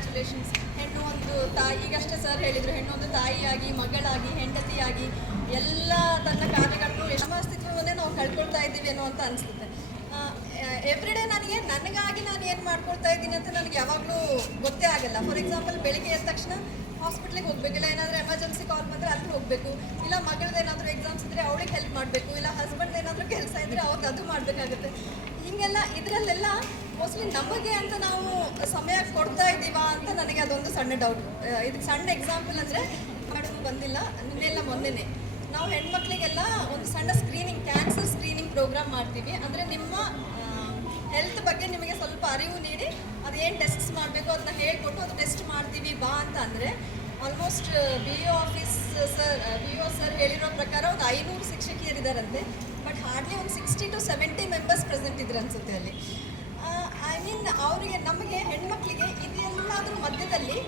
Congratulations. ಹೆಣ್ಣು ಒಂದು ತಾಯಿ, ಈಗಷ್ಟೇ ಸರ್ ಹೇಳಿದರು, ಹೆಣ್ಣು ಒಂದು ತಾಯಿಯಾಗಿ, ಮಗಳಾಗಿ, ಹೆಂಡತಿಯಾಗಿ ಎಲ್ಲ ತನ್ನ ಕಾರ್ಯಗಳನ್ನು ನಮ್ಮ ಅಸ್ತಿತ್ವವನ್ನೇ ನಾವು ಕಳ್ಕೊಳ್ತಾ ಇದ್ದೀವಿ ಅನ್ನೋ ಅಂತ ಅನಿಸುತ್ತೆ. ಎವ್ರಿಡೇ ನನಗಾಗಿ ನಾನು ಏನು ಮಾಡ್ಕೊಳ್ತಾ ಇದ್ದೀನಿ ಅಂತ ನನಗೆ ಯಾವಾಗಲೂ ಗೊತ್ತೇ ಆಗಲ್ಲ. ಫಾರ್ ಎಕ್ಸಾಂಪಲ್, ಬೆಳಿಗ್ಗೆ ಎದ್ದ ತಕ್ಷಣ ಹಾಸ್ಪಿಟ್ಲಿಗೆ ಹೋಗಬೇಕು, ಇಲ್ಲ ಏನಾದರೂ ಎಮರ್ಜೆನ್ಸಿ ಕಾಲ್ ಬಂದರೆ ಅಲ್ಲಿ ಹೋಗಬೇಕು, ಇಲ್ಲ ಮಗಳದ್ದು ಏನಾದರೂ ಎಕ್ಸಾಮ್ಸ್ ಇದ್ದರೆ ಅವಳಿಗೆ ಹೆಲ್ಪ್ ಮಾಡಬೇಕು, ಇಲ್ಲ ಹಸ್ಬೆಂಡ್ ಏನಾದರೂ ಕೆಲಸ ಇದ್ದರೆ ಅವ್ರಿಗೆ ಅದು ಮಾಡಬೇಕಾಗುತ್ತೆ. ಹೀಗೆಲ್ಲ ಇದರಲ್ಲೆಲ್ಲ ಮೋಸ್ಟ್ಲಿ ನಮಗೆ ಅಂತ ನಾವು ಸಮಯ ಕೊಡ್ತಾ ಇದ್ದೀವಾ ಅಂತ ನನಗೆ ಅದೊಂದು ಸಣ್ಣ ಡೌಟ್. ಇದಕ್ಕೆ ಸಣ್ಣ ಎಕ್ಸಾಂಪಲ್ ಅಂದರೆ, ಮೇಡಮ್ ಬಂದಿಲ್ಲ ನಿನ್ನೆಲ್ಲ ಮೊನ್ನೆನೇ ನಾವು ಹೆಣ್ಮಕ್ಳಿಗೆಲ್ಲ ಒಂದು ಸಣ್ಣ ಸ್ಕ್ರೀನಿಂಗ್, ಕ್ಯಾನ್ಸರ್ ಸ್ಕ್ರೀನಿಂಗ್ ಪ್ರೋಗ್ರಾಮ್ ಮಾಡ್ತೀವಿ. ಅಂದರೆ ನಿಮ್ಮ ಹೆಲ್ತ್ ಬಗ್ಗೆ ನಿಮಗೆ ಸ್ವಲ್ಪ ಅರಿವು ನೀಡಿ ಅದೇನು ಟೆಸ್ಟ್ಸ್ ಮಾಡಬೇಕು ಅದನ್ನ ಹೇಳ್ಕೊಟ್ಟು ಅದು ಟೆಸ್ಟ್ ಮಾಡ್ತೀವಿ ಬಾ ಅಂತ ಅಂದರೆ, ಆಲ್ಮೋಸ್ಟ್ ಬಿ ಒ ಸರ್ ಹೇಳಿರೋ ಪ್ರಕಾರ ಒಂದು 500 ಶಿಕ್ಷಕಿಯರಿದ್ದಾರಂತೆ. ಬಟ್ ಹಾರ್ಡ್ಲಿ ಒಂದು 60 to 70 ಮೆಂಬರ್ಸ್ ಪ್ರೆಸೆಂಟ್ ಇದ್ರು ಅನಿಸುತ್ತೆ ಅಲ್ಲಿ. ಐ ಮೀನ್ ಅವರಿಗೆ, ನಮಗೆ ಹೆಣ್ಮಕ್ಳಿಗೆ ಇದೆಲ್ಲಾದರೂ ಮಧ್ಯದಲ್ಲಿ